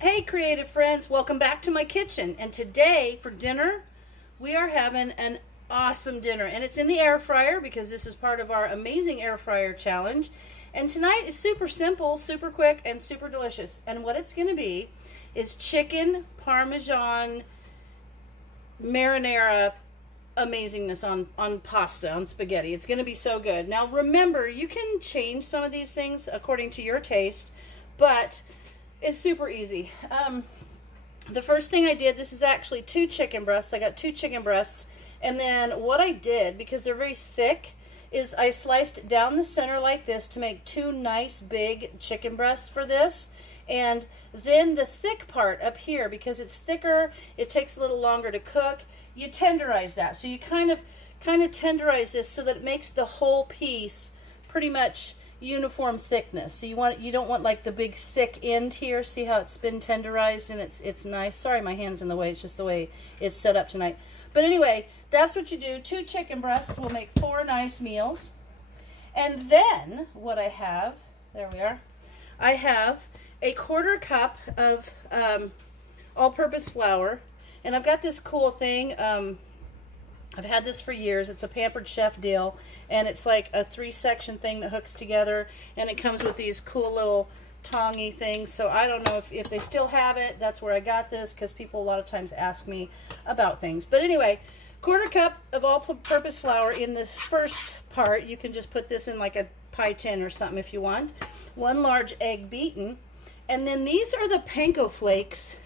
Hey creative friends, welcome back to my kitchen. And today for dinner, we are having an awesome dinner. And it's in the air fryer because this is part of our amazing air fryer challenge. And tonight is super simple, super quick, and super delicious. And what it's going to be is chicken Parmesan marinara amazingness on pasta, on spaghetti. It's going to be so good. Now remember, you can change some of these things according to your taste, but it's super easy. The first thing I did, this is actually 2 chicken breasts. I got 2 chicken breasts, and then what I did, because they're very thick, is I sliced down the center like this to make 2 nice big chicken breasts for this. And then the thick part up here, because it's thicker, it takes a little longer to cook, you tenderize that. So you kind of tenderize this so that it makes the whole piece pretty much uniform thickness. So you don't want like the big thick end here. See how it's been tenderized and it's nice. Sorry, my hand's in the way. It's just the way it's set up tonight. But anyway, that's what you do. 2 chicken breasts will make 4 nice meals. And then what I have, there we are, I have a 1/4 cup of all-purpose flour. And I've got this cool thing. I've had this for years. It's a Pampered Chef deal, and it's like a 3-section thing that hooks together, and it comes with these cool little tongy things. So I don't know if they still have it. That's where I got this, because people a lot of times ask me about things. But anyway, 1/4 cup of all-purpose flour in the first part. You can just put this in like a pie tin or something if you want. 1 large egg beaten. And then these are the Panko flakes.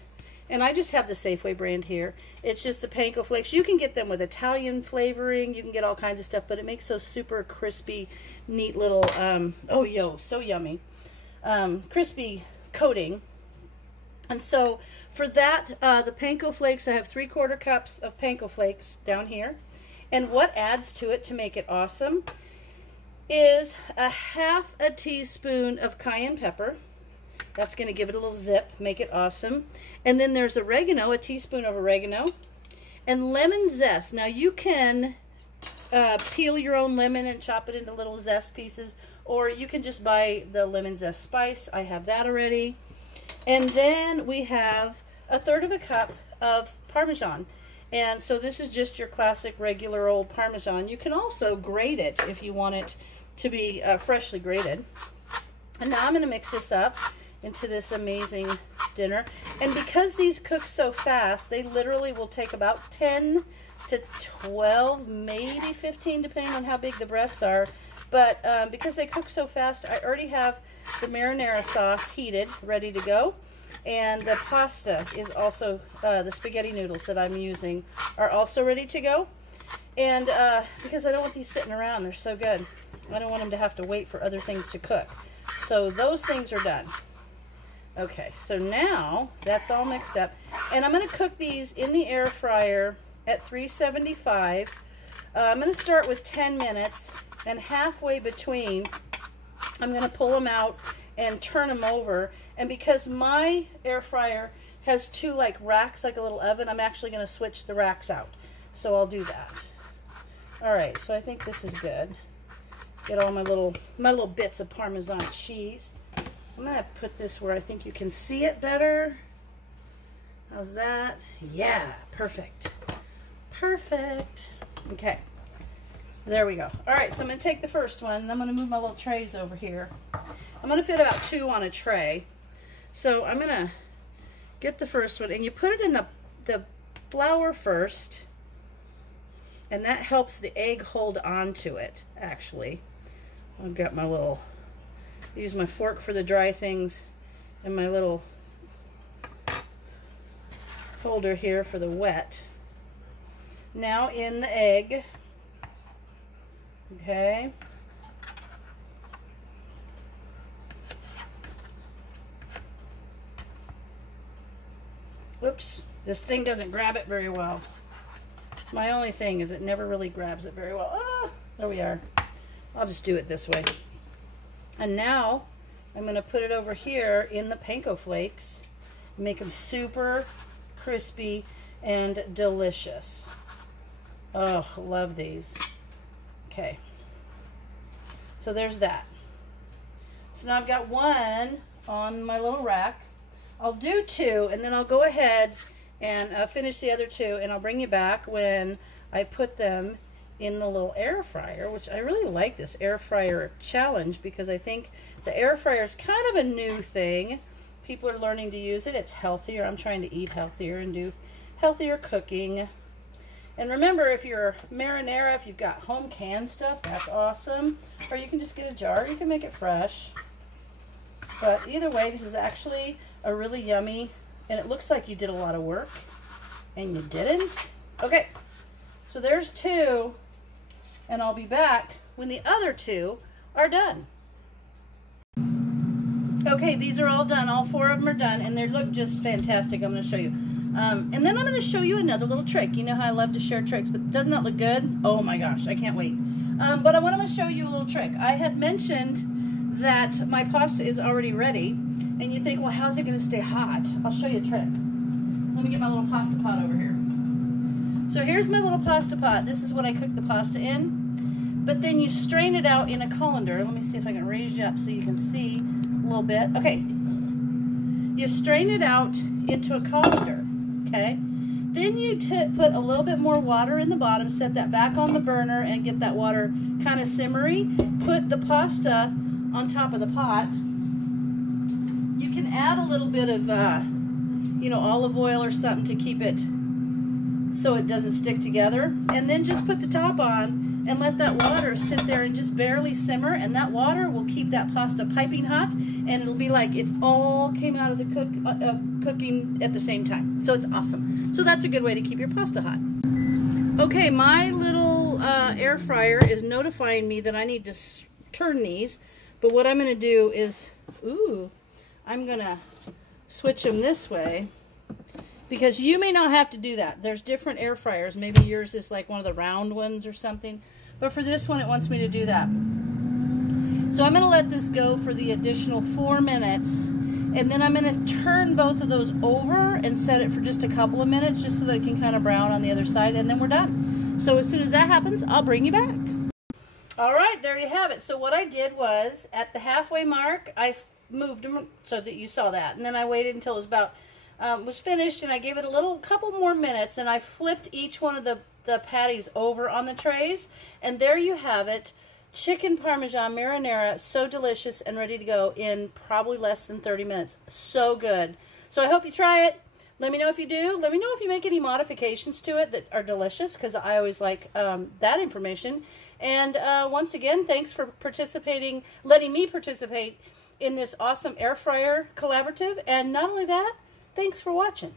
And I just have the Safeway brand here. It's just the Panko flakes. You can get them with Italian flavoring. You can get all kinds of stuff, but it makes those super crispy, neat little, oh, yo, so yummy, crispy coating. And so for that, the Panko flakes, I have 3/4 cups of Panko flakes down here. And what adds to it to make it awesome is a 1/2 teaspoon of cayenne pepper. That's going to give it a little zip, make it awesome. And then there's oregano, a teaspoon of oregano, and lemon zest. Now you can peel your own lemon and chop it into little zest pieces, or you can just buy the lemon zest spice. I have that already. And then we have 1/3 cup of Parmesan. And so this is just your classic regular old Parmesan. You can also grate it if you want it to be freshly grated. And now I'm going to mix this up into this amazing dinner. And because these cook so fast, they literally will take about 10 to 12, maybe 15, depending on how big the breasts are. But because they cook so fast, I already have the marinara sauce heated, ready to go. And the pasta is also, the spaghetti noodles that I'm using are also ready to go. And because I don't want these sitting around, they're so good. I don't want them to have to wait for other things to cook. So those things are done. Okay, so now that's all mixed up. And I'm going to cook these in the air fryer at 375. I'm going to start with 10 minutes, and halfway between, I'm going to pull them out and turn them over. And because my air fryer has 2 like racks, like a little oven, I'm actually going to switch the racks out. So I'll do that. All right, so I think this is good. Get all my little bits of Parmesan cheese. I'm going to put this where I think you can see it better. How's that? Yeah, perfect. Perfect. Okay, there we go. All right, so I'm going to take the first one, and I'm going to move my little trays over here. I'm going to fit about 2 on a tray. So I'm going to get the first one, and you put it in the flour first, and that helps the egg hold on to it, actually. I've got my little, use my fork for the dry things, and my little holder here for the wet. Now in the egg. Okay. Whoops, this thing doesn't grab it very well. It's my only thing, is it never really grabs it very well. Ah, there we are. I'll just do it this way. And now I'm going to put it over here in the Panko flakes. Make them super crispy and delicious. Oh, love these. Okay. So there's that. So now I've got one on my little rack. I'll do 2, and then I'll go ahead and finish the other 2, and I'll bring you back when I put them in the little air fryer, which I really like this air fryer challenge because I think the air fryer is kind of a new thing. People are learning to use it. It's healthier. I'm trying to eat healthier and do healthier cooking. And remember, if you're marinara, if you've got home canned stuff, that's awesome. Or you can just get a jar. You can make it fresh. But either way, this is actually a really yummy, and it looks like you did a lot of work, and you didn't. Okay, so there's 2, and I'll be back when the other 2 are done. Okay, these are all done. All 4 of them are done, and they look just fantastic. I'm going to show you. And then I'm going to show you another little trick. You know how I love to share tricks, but doesn't that look good? Oh my gosh, I can't wait. But I want to show you a little trick. I had mentioned that my pasta is already ready, and you think, well, how's it going to stay hot? I'll show you a trick. Let me get my little pasta pot over here. So here's my little pasta pot. This is what I cook the pasta in. But then you strain it out in a colander. Let me see if I can raise you up so you can see a little bit. Okay. You strain it out into a colander. Okay. Then you put a little bit more water in the bottom, set that back on the burner, and get that water kind of simmery. Put the pasta on top of the pot. You can add a little bit of, you know, olive oil or something to keep it so it doesn't stick together. And then just put the top on and let that water sit there and just barely simmer. And that water will keep that pasta piping hot. And it'll be like it's all came out of the cooking at the same time. So it's awesome. So that's a good way to keep your pasta hot. Okay, my little air fryer is notifying me that I need to turn these. But what I'm going to do is, I'm going to switch them this way, because you may not have to do that. There's different air fryers. Maybe yours is like one of the round ones or something. But for this one, it wants me to do that. So I'm going to let this go for the additional 4 minutes. And then I'm going to turn both of those over and set it for just a couple of minutes, just so that it can kind of brown on the other side. And then we're done. So as soon as that happens, I'll bring you back. All right, there you have it. So what I did was, at the halfway mark, I moved them so that you saw that. And then I waited until it was about, was finished, and I gave it a couple more minutes, and I flipped each one of the patties over on the trays. And there you have it. Chicken Parmesan marinara, so delicious and ready to go in probably less than 30 minutes. So good. So I hope you try it. Let me know if you do. Let me know if you make any modifications to it that are delicious, because I always like that information. And once again, thanks for participating, letting me participate in this awesome air fryer collaborative. And not only that, thanks for watching.